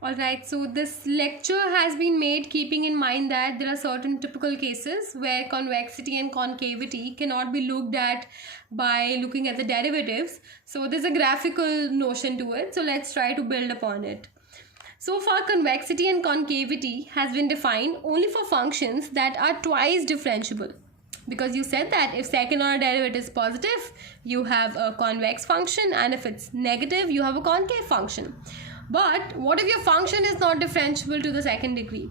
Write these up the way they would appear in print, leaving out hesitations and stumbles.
Alright, so this lecture has been made keeping in mind that there are certain typical cases where convexity and concavity cannot be looked at by looking at the derivatives. So there's a graphical notion to it. So let's try to build upon it. So far, convexity and concavity has been defined only for functions that are twice differentiable. Because you said that if second order derivative is positive, you have a convex function, and if it's negative, you have a concave function. But what if your function is not differentiable to the second degree?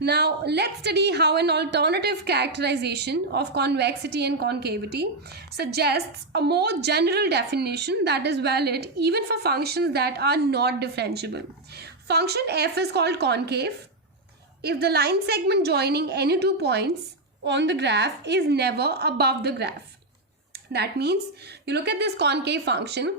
Now let's study how an alternative characterization of convexity and concavity suggests a more general definition that is valid even for functions that are not differentiable. Function f is called concave if the line segment joining any two points on the graph is never above the graph. That means you look at this concave function,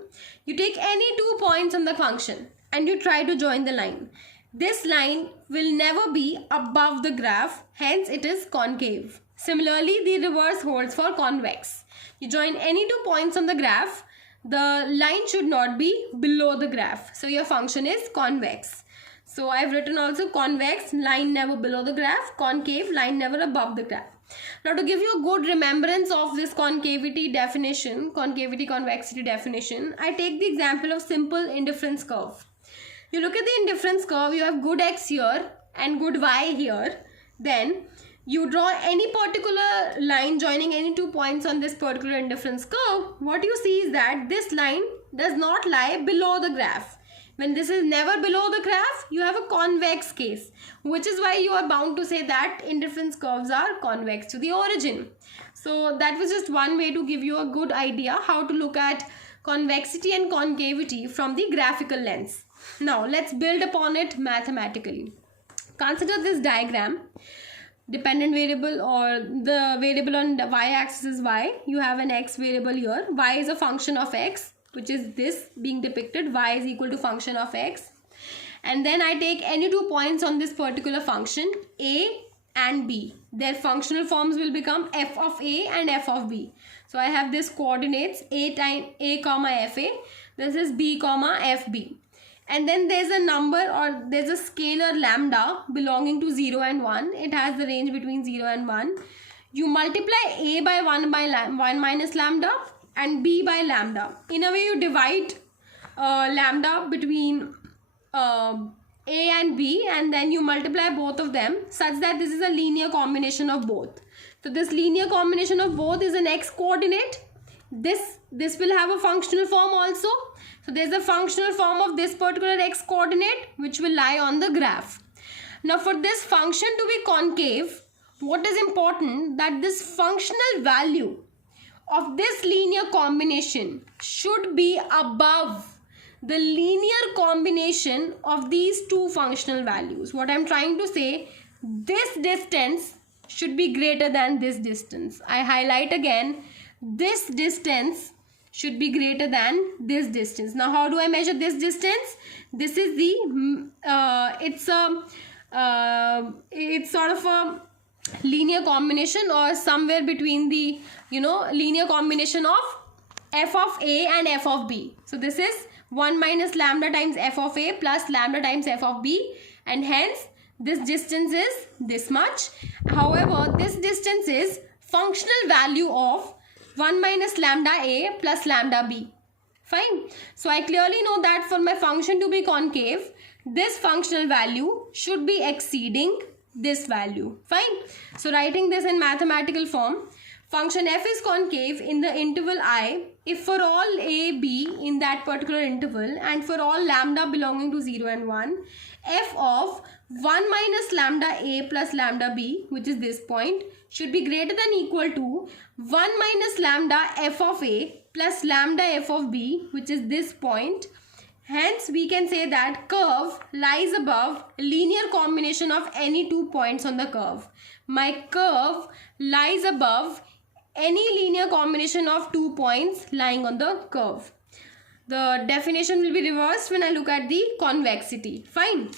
you take any 2 points on the function and you try to join the line. This line will never be above the graph, hence it is concave. Similarly, the reverse holds for convex. You join any 2 points on the graph, the line should not be below the graph. So your function is convex. So I've written also convex, line never below the graph, concave, line never above the graph. Now to give you a good remembrance of this concavity definition, concavity convexity definition, I take the example of simple indifference curve. You look at the indifference curve, you have good x here and good y here. Then you draw any particular line joining any 2 points on this particular indifference curve. What you see is that this line does not lie below the graph. When this is never below the graph, you have a convex case, which is why you are bound to say that indifference curves are convex to the origin. So that was just one way to give you a good idea how to look at convexity and concavity from the graphical lens. Now let's build upon it mathematically. Consider this diagram. Dependent variable, or the variable on the y-axis is y. You have an x variable here. Y is a function of x, which is this being depicted. Y is equal to function of x. And then I take any 2 points on this particular function, a and b. Their functional forms will become f of a and f of b. So I have this coordinates a comma fa. This is b comma fb. And then there's a number, or there's a scalar lambda belonging to 0 and 1. It has the range between 0 and 1. You multiply a by 1 minus lambda and b by lambda. In a way, you divide lambda between a and b, and then you multiply both of them such that this is a linear combination of both. So this linear combination of both is an x coordinate. This will have a functional form also. So there's a functional form of this particular x coordinate which will lie on the graph. Now for this function to be concave, what is important, that this functional value of this linear combination should be above the linear combination of these two functional values. What I'm trying to say, this distance should be greater than this distance. I highlight again, this distance should be greater than this distance. Now how do I measure this distance? This is the it's sort of a linear combination, or somewhere between the linear combination of f of a and f of b. So this is 1 minus lambda times f of a plus lambda times f of b, and hence this distance is this much. However, this distance is functional value of 1 minus lambda a plus lambda b. Fine. So I clearly know that for my function to be concave, this functional value should be exceeding this value. Fine. So writing this in mathematical form, function f is concave in the interval I if for all a, b in that particular interval and for all lambda belonging to 0 and 1, f of 1 minus lambda a plus lambda b, which is this point, should be greater than equal to 1 minus lambda f of a plus lambda f of b, which is this point. Hence, we can say that curve lies above linear combination of any 2 points on the curve. My curve lies above any linear combination of 2 points lying on the curve. The definition will be reversed when I look at the convexity. Fine.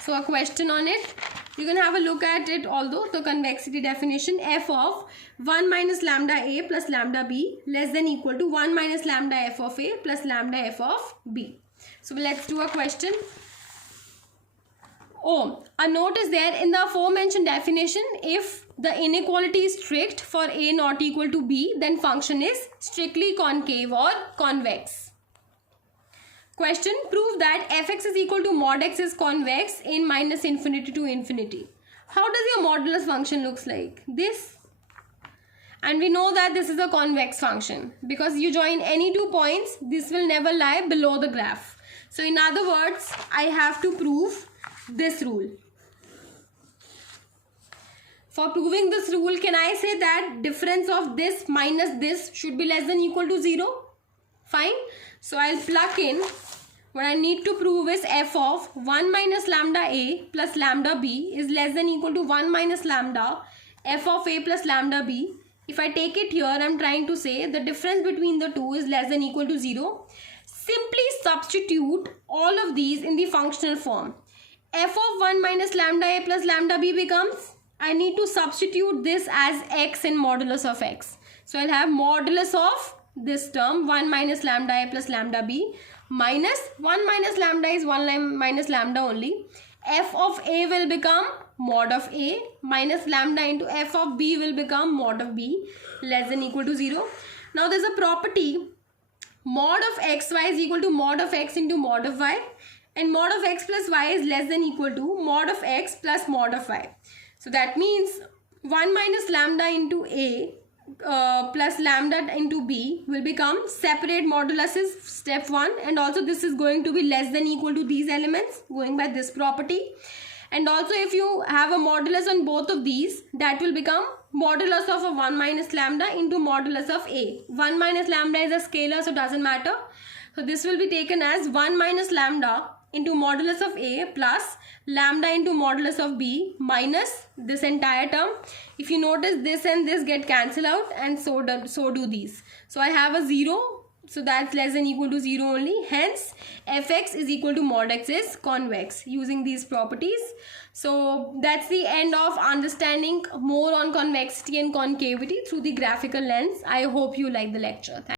So a question on it. You can have a look at it, although the convexity definition, f of 1 minus lambda a plus lambda b less than equal to 1 minus lambda f of a plus lambda f of b. So let's do a question. Oh, a note is there in the aforementioned definition. If the inequality is strict for a not equal to b, then function is strictly concave or convex. Question, prove that fx is equal to mod x is convex in minus infinity to infinity. How does your modulus function looks like? This. And we know that this is a convex function because you join any 2 points, this will never lie below the graph. So in other words, I have to prove this rule. For proving this rule, can I say that difference of this minus this should be less than equal to 0? Fine. So I'll plug in what I need to prove is f of 1 minus lambda a plus lambda b is less than equal to 1 minus lambda f of a plus lambda b. If I take it here, I'm trying to say the difference between the two is less than equal to 0. Simply substitute all of these in the functional form. F of 1 minus lambda a plus lambda b becomes, I need to substitute this as x in modulus of x. So I'll have modulus of this term 1 minus lambda a plus lambda b minus 1 minus lambda is 1 minus lambda only. F of a will become mod of a minus lambda into f of b will become mod of b less than equal to 0. Now there's a property mod of xy is equal to mod of x into mod of y, and mod of x plus y is less than equal to mod of x plus mod of y. So that means 1 minus lambda into a plus lambda into b will become separate moduluses step 1, and also this is going to be less than equal to these elements going by this property. And also if you have a modulus on both of these, that will become modulus of a 1 minus lambda into modulus of a. 1 minus lambda is a scalar, so doesn't matter. So this will be taken as 1 minus lambda into modulus of a plus lambda into modulus of b minus this entire term. If you notice, this and this get cancelled out, and so do these. So I have a 0. So that's less than equal to 0 only. Hence, fx is equal to mod x is convex using these properties. So that's the end of understanding more on convexity and concavity through the graphical lens. I hope you like the lecture. Thank you.